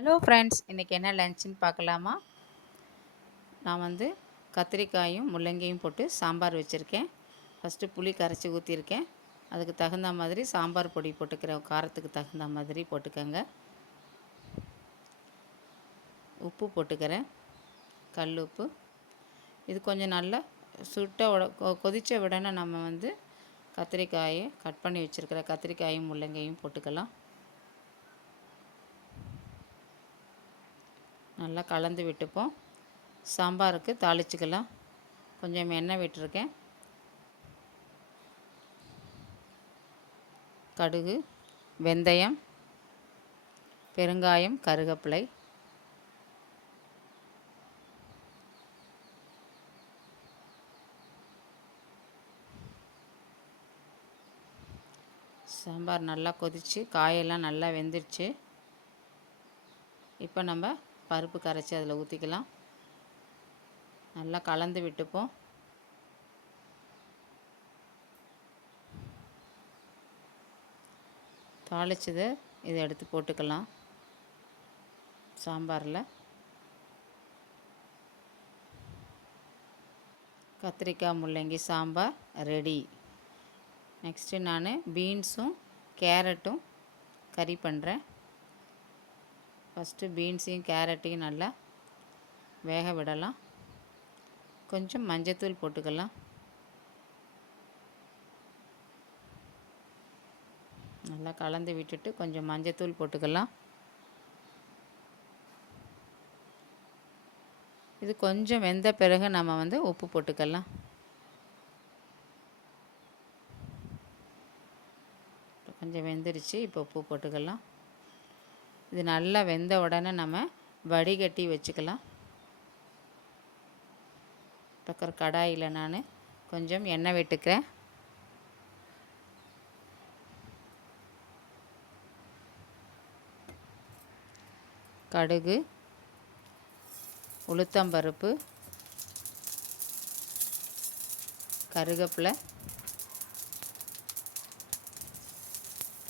Hello friends, இன்றைக்கி என்ன லன்ச்சுன்னு பார்க்கலாமா? நான் கத்திரிக்காயும் முள்ளங்கியும் போட்டு சாம்பார் வச்சுருக்கேன். ஃபஸ்ட்டு புளி கரைச்சி ஊற்றிருக்கேன். அதுக்கு தகுந்த மாதிரி சாம்பார் பொடி போட்டுக்கிறேன். காரத்துக்கு தகுந்த மாதிரி போட்டுக்கோங்க. உப்பு போட்டுக்கிறேன், கல் உப்பு. இது கொஞ்சம் நல்லா சுட்ட கொதித்த உடனே நம்ம கத்திரிக்காயை கட் பண்ணி வச்சுருக்கிற கத்திரிக்காயும் முள்ளங்கியும் போட்டுக்கலாம். நல்லா கலந்து விட்டுப்போம். சாம்பாருக்கு தாளிச்சுக்கலாம். கொஞ்சம் எண்ணெய் விட்டுருக்கேன். கடுகு, வெந்தயம், பெருங்காயம், கருவேப்பிலை. சாம்பார் நல்லா கொதித்து காயெல்லாம் நல்லா வெந்துருச்சு. இப்போ நம்ம பருப்பு கரைச்சி அதில் ஊற்றிக்கலாம். நல்லா கலந்து விட்டுப்போம். தாளிச்சதை இதை எடுத்து போட்டுக்கலாம் சாம்பாரில். கத்திரிக்காய் முள்ளங்கி சாம்பார் ரெடி. நெக்ஸ்ட்டு நான் பீன்ஸும் கேரட்டும் கறி பண்ணுறேன். ஃபஸ்ட்டு பீன்ஸையும் கேரட்டையும் நல்லா வேக விடலாம். கொஞ்சம் மஞ்சத்தூள் போட்டுக்கலாம். நல்லா கலந்து விட்டுட்டு கொஞ்சம் மஞ்சத்தூள் போட்டுக்கலாம். இது கொஞ்சம் வெந்த பிறகு நம்ம உப்பு போட்டுக்கலாம். கொஞ்சம் வெந்துருச்சு. இப்போ உப்பு போட்டுக்கலாம். இது நல்லா வெந்த உடனே நம்ம வடிகட்டி வச்சுக்கலாம். பக்கற கடாயில் நான் கொஞ்சம் எண்ணெய் விட்டுக்கிறேன். கடுகு, உளுத்தம்பருப்பு, கருவேப்பிலை,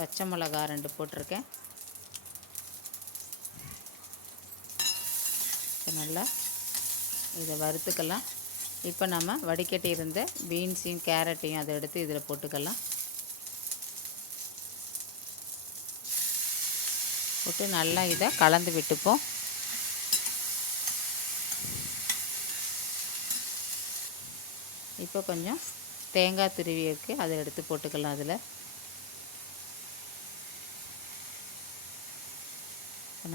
பச்சை மிளகா 2 போட்டிருக்கேன். நல்லா இதை வறுத்துக்கலாம். இப்போ நம்ம வடிகட்டி இருந்த பீன்ஸையும் கேரட்டையும் அதை எடுத்து இதில் போட்டுக்கலாம். போட்டு நல்லா இதை கலந்து விட்டுப்போம். இப்போ கொஞ்சம் தேங்காய் துருவி இருக்குது, அதை எடுத்து போட்டுக்கலாம். அதில்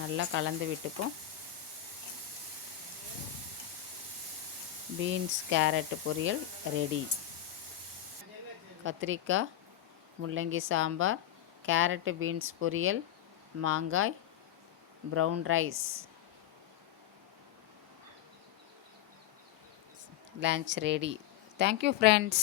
நல்லா கலந்து விட்டுப்போம். பீன்ஸ் கேரட் பொரியல் ரெடி. கத்திரிக்காய் முள்ளங்கி சாம்பார், கேரட்டு பீன்ஸ் பொரியல், மாங்காய், brown rice. Lunch ready. Thank you friends.